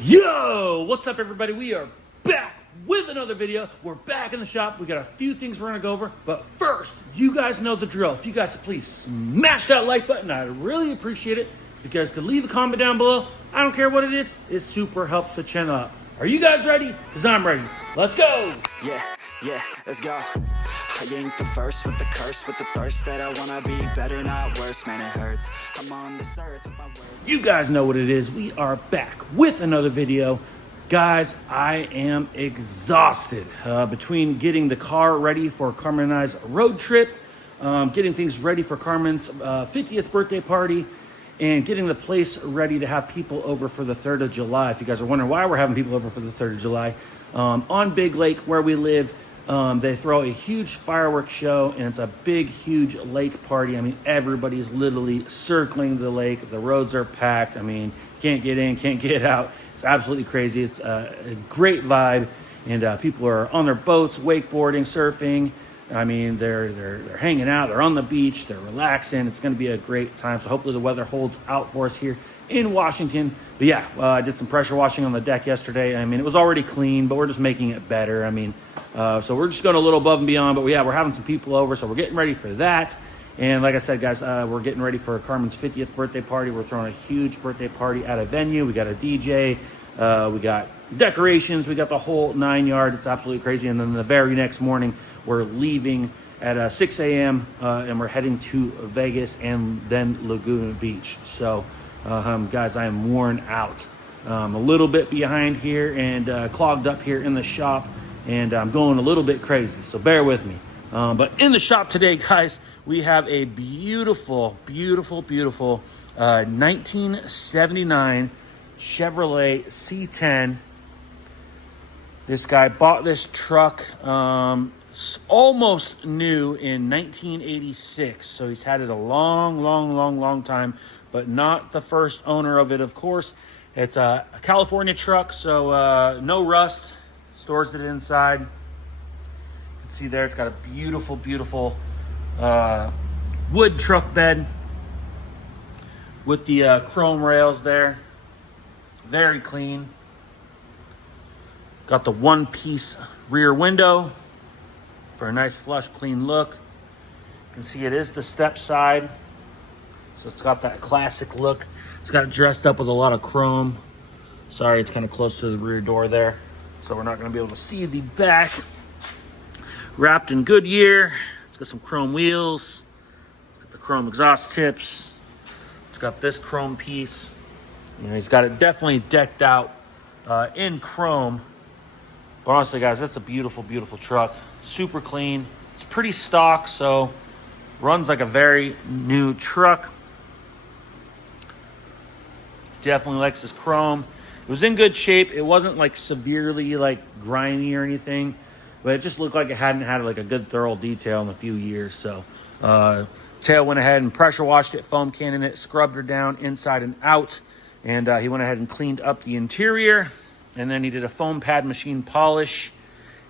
Yo, what's up everybody? We are back with another video. We're back in the shop. We got a few things we're gonna go over, but first, you guys know the drill. If you guys could please smash that like button, I'd really appreciate it. If you guys could leave a comment down below, I don't care what it is, it super helps the channel out. Are you guys ready? Because I'm ready. Let's go! Yeah, let's go. I ain't the first with the curse, with the thirst that I wanna be better, not worse, man, it hurts. I'm on this earth with my words. You guys know what it is. We are back with another video. Guys, I am exhausted between getting the car ready for Karmen and I's road trip, getting things ready for Karmen's 50th birthday party, and getting the place ready to have people over for the 3rd of July. If you guys are wondering why we're having people over for the 3rd of July, on Big Lake where we live, they throw a huge fireworks show, and it's a big, huge lake party. I mean, everybody's literally circling the lake. The roads are packed. I mean, can't get in, can't get out. It's absolutely crazy. It's a great vibe, and people are on their boats, wakeboarding, surfing. I mean, they're hanging out. They're on the beach. They're relaxing. It's going to be a great time. So hopefully the weather holds out for us here in Washington. But yeah, I did some pressure washing on the deck yesterday. I mean, it was already clean, but we're just making it better. I mean, so we're just going a little above and beyond. But yeah, we're having some people over, so we're getting ready for that. And like I said, guys, we're getting ready for Karmen's 50th birthday party. We're throwing a huge birthday party at a venue. We got a DJ. We got decorations. We got the whole 9 yards. It's absolutely crazy. And then the very next morning, we're leaving at 6 a.m. And we're heading to Vegas and then Laguna Beach. So, guys, I am worn out. A little bit behind here and clogged up here in the shop. And I'm going a little bit crazy. So bear with me. But in the shop today, guys, we have a beautiful, beautiful, beautiful 1979 Chevrolet C10. This guy bought this truck almost new in 1986. So he's had it a long time, but not the first owner of it, of course. It's a California truck, so no rust. Stores it inside. See there, it's got a beautiful, beautiful wood truck bed with the chrome rails there. Very clean. Got the one-piece rear window for a nice, flush, clean look. You can see it is the step side, so it's got that classic look. It's got it dressed up with a lot of chrome. Sorry, it's kind of close to the rear door there, so we're not going to be able to see the back. Wrapped in Goodyear. It's got some chrome wheels. It's got the chrome exhaust tips. It's got this chrome piece. You know, he's got it definitely decked out in chrome. But honestly, guys, that's a beautiful, beautiful truck. Super clean. It's pretty stock, so runs like a very new truck. Definitely likes his chrome. It was in good shape. It wasn't like severely like grimy or anything, but it just looked like it hadn't had like a good thorough detail in a few years. So Tail went ahead and pressure washed it, foam canned it, scrubbed her down inside and out. And he went ahead and cleaned up the interior. And then he did a foam pad machine polish.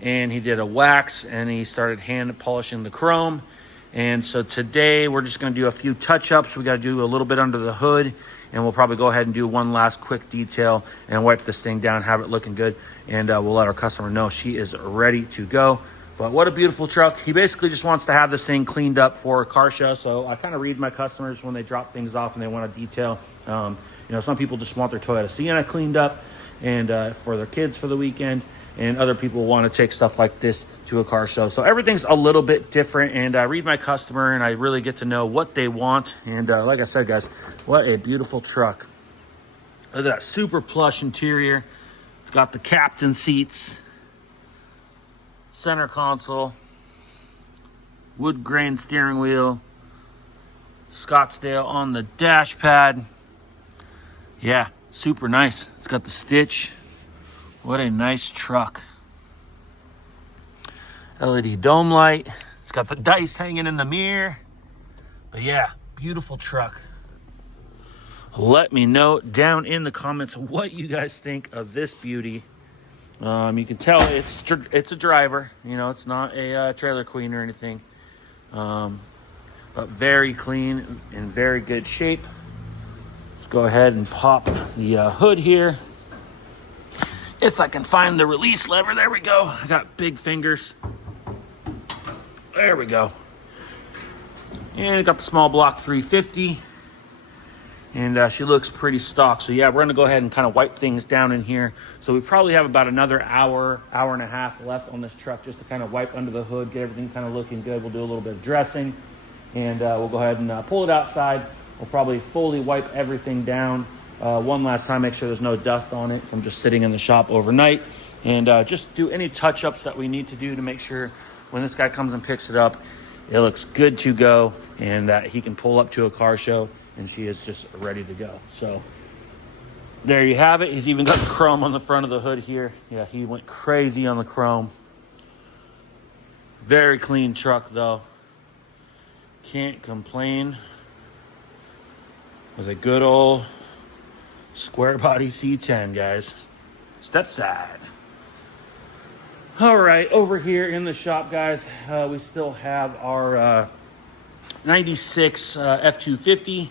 And he did a wax. And he started hand polishing the chrome. And so today we're just going to do a few touch-ups. We got to do a little bit under the hood. And we'll probably go ahead and do one last quick detail and wipe this thing down, have it looking good. And we'll let our customer know she is ready to go. But what a beautiful truck. He basically just wants to have this thing cleaned up for a car show. So I kind of read my customers when they drop things off and they want a detail. You know, some people just want their Toyota Sienna cleaned up and for their kids for the weekend. And other people want to take stuff like this to a car show. So everything's a little bit different. And I read my customer and I really get to know what they want. And like I said, guys, what a beautiful truck. Look at that super plush interior. It's got the captain seats, center console, wood grain steering wheel, Scottsdale on the dash pad. Yeah, super nice. It's got the stitch. What a nice truck. LED dome light. It's got the dice hanging in the mirror. But yeah, beautiful truck. Let me know down in the comments what you guys think of this beauty. You can tell it's a driver. You know, it's not a trailer queen or anything. But very clean, in very good shape. Let's go ahead and pop the hood here. If I can find the release lever, there we go. I got big fingers. There we go. And I got the small block 350. And she looks pretty stock. So yeah, we're gonna go ahead and kind of wipe things down in here. So we probably have about another hour and a half left on this truck just to kind of wipe under the hood, get everything kind of looking good. We'll do a little bit of dressing, and we'll go ahead and pull it outside. We'll probably fully wipe everything down one last time, make sure there's no dust on it from just sitting in the shop overnight, and just do any touch-ups that we need to do to make sure when this guy comes and picks it up, it looks good to go, and that he can pull up to a car show and she is just ready to go. So there you have it. He's even got the chrome on the front of the hood here. Yeah, he went crazy on the chrome. Very clean truck though. Can't complain. With a good old Squarebody C10, guys. Step side. All right, over here in the shop, guys, we still have our 96 F250.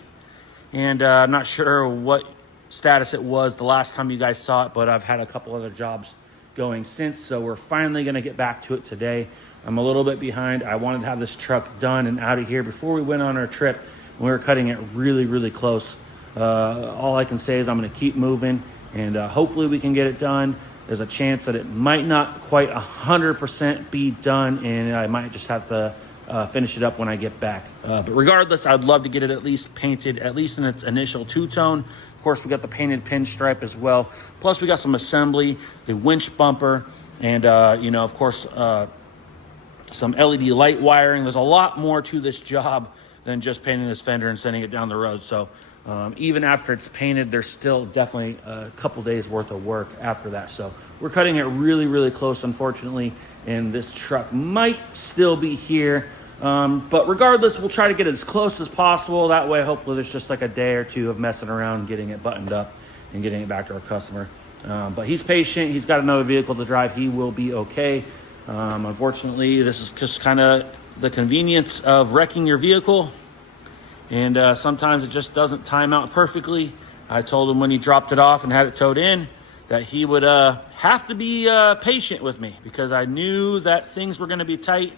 And I'm not sure what status it was the last time you guys saw it, but I've had a couple other jobs going since, so we're finally going to get back to it today. I'm a little bit behind. I wanted to have this truck done and out of here before we went on our trip. We were cutting it really, really close. All I can say is I'm going to keep moving, and hopefully we can get it done. There's a chance that it might not quite 100% be done, and I might just have to finish it up when I get back. But regardless, I'd love to get it at least painted, at least in its initial two-tone. Of course, we got the painted pinstripe as well. Plus, we got some assembly, the winch bumper, and, of course, some LED light wiring. There's a lot more to this job than just painting this fender and sending it down the road. So even after it's painted, there's still definitely a couple days worth of work after that. So we're cutting it really, really close, unfortunately, and this truck might still be here. But regardless, we'll try to get it as close as possible. That way, hopefully there's just like a day or two of messing around, getting it buttoned up and getting it back to our customer. But he's patient. He's got another vehicle to drive. He will be okay. Unfortunately, this is just kind of the convenience of wrecking your vehicle. And sometimes it just doesn't time out perfectly. I told him when he dropped it off and had it towed in that he would have to be patient with me, because I knew that things were going to be tight.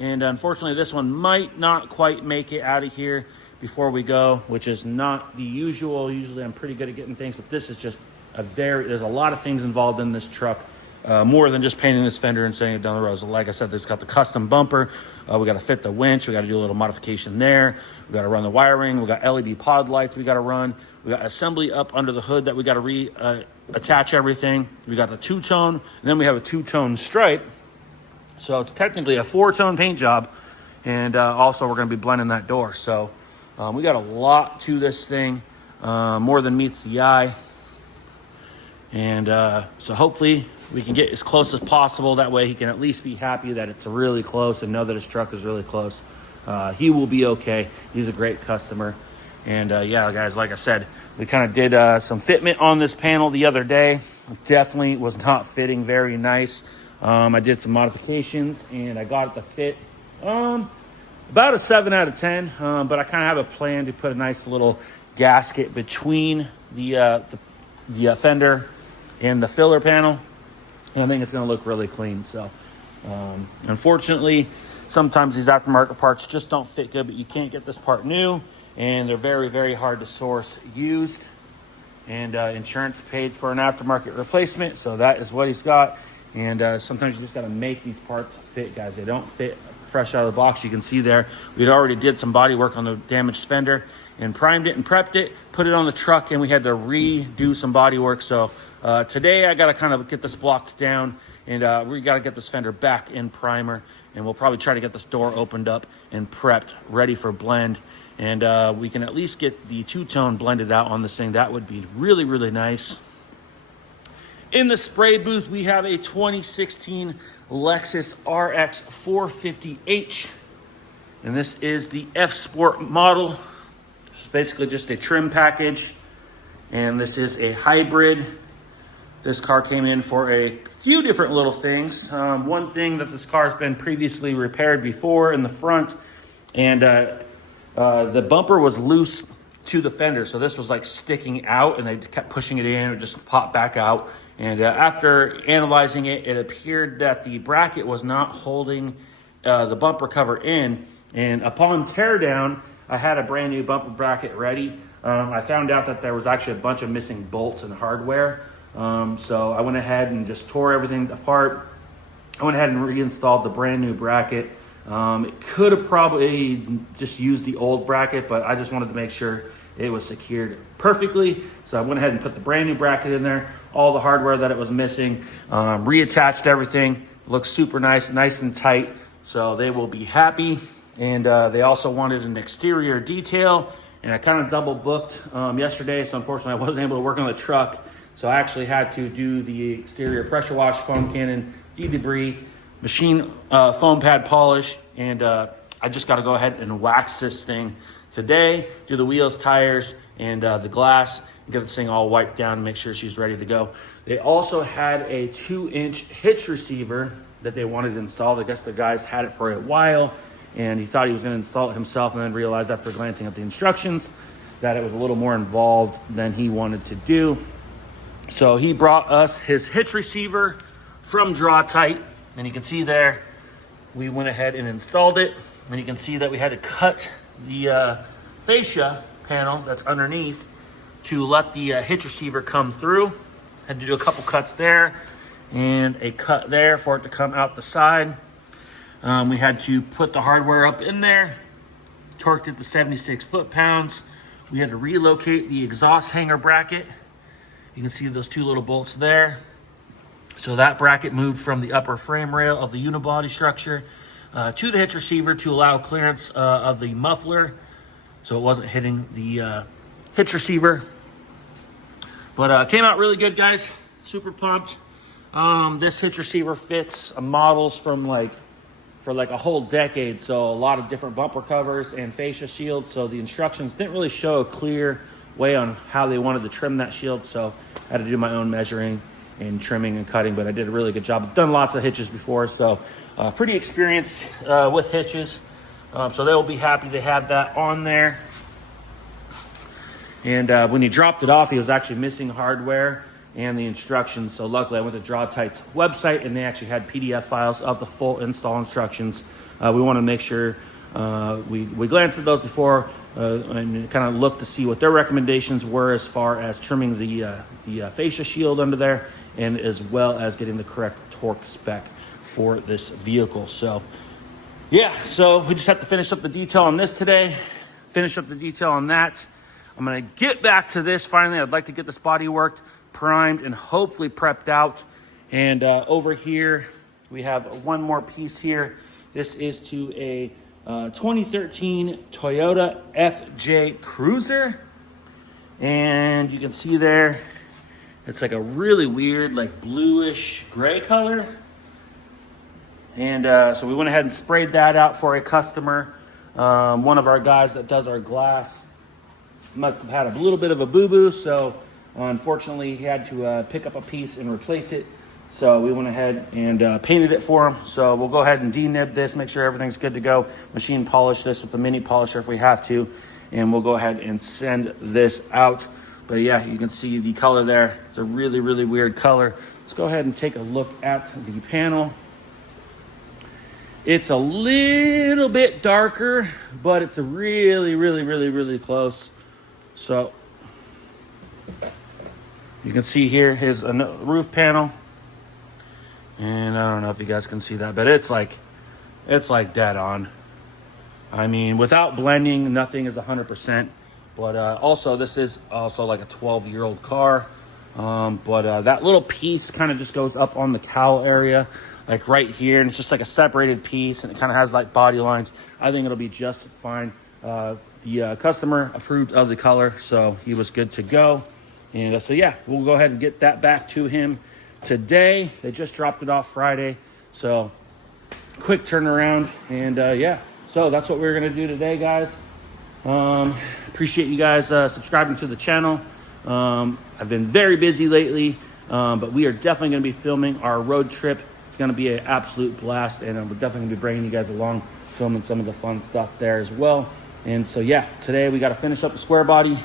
And unfortunately, this one might not quite make it out of here before we go, which is not the usual. Usually I'm pretty good at getting things, but this is just there's a lot of things involved in this truck. More than just painting this fender and sending it down the road. So like I said, this got the custom bumper. We got to fit the winch. We got to do a little modification there. We got to run the wiring. We got LED pod lights we got to run. We got assembly up under the hood that we got to attach everything. We got the two-tone, and then we have a two-tone stripe. So it's technically a four-tone paint job. And also we're going to be blending that door. So we got a lot to this thing, more than meets the eye. And so hopefully we can get as close as possible. That way he can at least be happy that it's really close and know that his truck is really close. He will be okay. He's a great customer. And yeah, guys, like I said, we kind of did some fitment on this panel the other day. It definitely was not fitting very nice. I did some modifications and I got it to fit about a 7 out of 10. But I kind of have a plan to put a nice little gasket between the fender and the filler panel, and I think it's going to look really clean. So unfortunately, sometimes these aftermarket parts just don't fit good, but you can't get this part new, and they're very, very hard to source used, and insurance paid for an aftermarket replacement, so that is what he's got. And sometimes you just got to make these parts fit, guys. They don't fit fresh out of the box. You can see there we'd already did some body work on the damaged fender and primed it and prepped it, put it on the truck, and we had to redo some body work. So today I got to kind of get this blocked down, and we got to get this fender back in primer, and we'll probably try to get this door opened up and prepped, ready for blend. And we can at least get the two-tone blended out on this thing. That would be really, really nice. In the spray booth, we have a 2016 Lexus RX 450H, and this is the F Sport model. It's basically just a trim package, and this is a hybrid. This car came in for a few different little things. One thing that this car has been previously repaired before in the front, and the bumper was loose to the fender. So this was like sticking out, and they kept pushing it in, it would just pop back out. And after analyzing it, it appeared that the bracket was not holding the bumper cover in. And upon teardown, I had a brand new bumper bracket ready. I found out that there was actually a bunch of missing bolts and hardware. So I went ahead and just tore everything apart. I went ahead and reinstalled the brand new bracket. It could have probably just used the old bracket, but I just wanted to make sure it was secured perfectly. So I went ahead and put the brand new bracket in there, all the hardware that it was missing, reattached everything. Looks super nice and tight. So they will be happy. And they also wanted an exterior detail, and I kind of double booked yesterday. So unfortunately I wasn't able to work on the truck. So I actually had to do the exterior pressure wash, foam cannon, debris, machine foam pad polish, and I just got to go ahead and wax this thing today, do the wheels, tires, and the glass, and get this thing all wiped down and make sure she's ready to go. They also had a 2-inch hitch receiver that they wanted installed. I guess the guys had it for a while, and he thought he was going to install it himself, and then realized after glancing at the instructions that it was a little more involved than he wanted to do. So he brought us his hitch receiver from Draw Tight, and you can see there, we went ahead and installed it, and you can see that we had to cut the fascia panel that's underneath to let the hitch receiver come through. Had to do a couple cuts there, and a cut there for it to come out the side. We had to put the hardware up in there, torqued it to 76 foot-pounds. We had to relocate the exhaust hanger bracket. You can see those two little bolts there. So that bracket moved from the upper frame rail of the unibody structure to the hitch receiver to allow clearance of the muffler, so it wasn't hitting the hitch receiver. But came out really good, guys. Super pumped. This hitch receiver fits models from for a whole decade, so a lot of different bumper covers and fascia shields. So the instructions didn't really show a clear way on how they wanted to trim that shield, so I had to do my own measuring and trimming and cutting, but I did a really good job. I've done lots of hitches before, so pretty experienced with hitches. So they will be happy to have that on there. And when he dropped it off, he was actually missing hardware and the instructions. So luckily I went to Draw Tight's website, and they actually had PDF files of the full install instructions. We want to make sure we glanced at those before and kind of looked to see what their recommendations were as far as trimming the fascia shield under there, and as well as getting the correct torque spec for this vehicle. So yeah, so we just have to finish up the detail on this today, finish up the detail on that. I'm gonna get back to this finally. I'd like to get this body worked, primed, and hopefully prepped out. And over here, we have one more piece here. This is to a 2013 Toyota FJ Cruiser. And you can see there, it's like a really weird, bluish gray color. And so we went ahead and sprayed that out for a customer. One of our guys that does our glass must have had a little bit of a boo-boo, so unfortunately he had to pick up a piece and replace it. So we went ahead and painted it for him. So we'll go ahead and denib this, make sure everything's good to go. Machine polish this with the mini polisher if we have to, and we'll go ahead and send this out. But yeah, you can see the color there. It's a really, really weird color. Let's go ahead and take a look at the panel. It's a little bit darker, but it's a really, really, really, really close. So you can see here is a roof panel. And I don't know if you guys can see that, but it's like dead on. I mean, without blending, nothing is 100%. But also, this is also like a 12-year-old car. But that little piece kind of just goes up on the cowl area, like right here. And it's just like a separated piece, and it kind of has like body lines. I think it'll be just fine. The customer approved of the color, so he was good to go. And so yeah, we'll go ahead and get that back to him today. They just dropped it off Friday, so quick turnaround. And yeah, so that's what we're gonna do today, guys. Appreciate you guys subscribing to the channel. I've been very busy lately, but we are definitely gonna be filming our road trip. It's gonna be an absolute blast, and we're definitely gonna be bringing you guys along, filming some of the fun stuff there as well. And so yeah, today we got to finish up the Squarebody,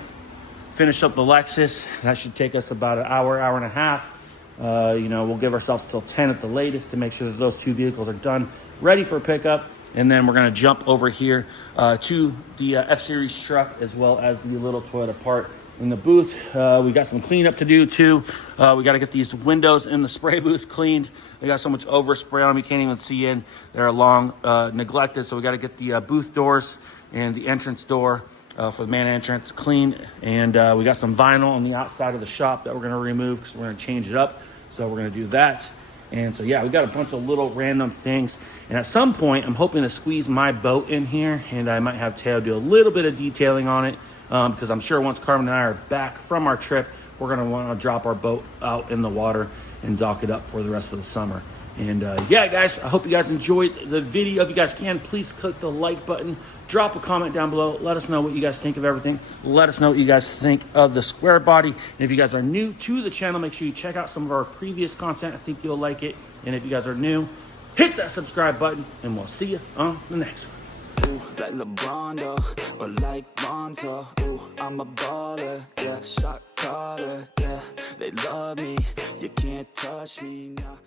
finish up the Lexus. That should take us about an hour, hour and a half. You know, we'll give ourselves till 10 at the latest to make sure that those two vehicles are done, ready for pickup. And then we're gonna jump over here to the F-Series truck, as well as the little Toyota part in the booth. We got some cleanup to do too. We gotta get these windows in the spray booth cleaned. They got so much overspray on them, you can't even see in. They're long neglected, so we gotta get the booth doors and the entrance door for the main entrance clean. And we got some vinyl on the outside of the shop that we're gonna remove because we're gonna change it up. So we're gonna do that. And so yeah, we got a bunch of little random things. And at some point, I'm hoping to squeeze my boat in here, and I might have Teo do a little bit of detailing on it, because I'm sure once Karmen and I are back from our trip, we're gonna wanna drop our boat out in the water and dock it up for the rest of the summer. And yeah, guys, I hope you guys enjoyed the video. If you guys can, please click the like button, drop a comment down below. Let us know what you guys think of everything. Let us know what you guys think of the Squarebody. And if you guys are new to the channel, make sure you check out some of our previous content. I think you'll like it. And if you guys are new, hit that subscribe button, and we'll see you on the next one. Ooh, like LeBron, though, or like Bonzo. Ooh, I'm a baller, yeah, shot caller, yeah. They love me, you can't touch me now.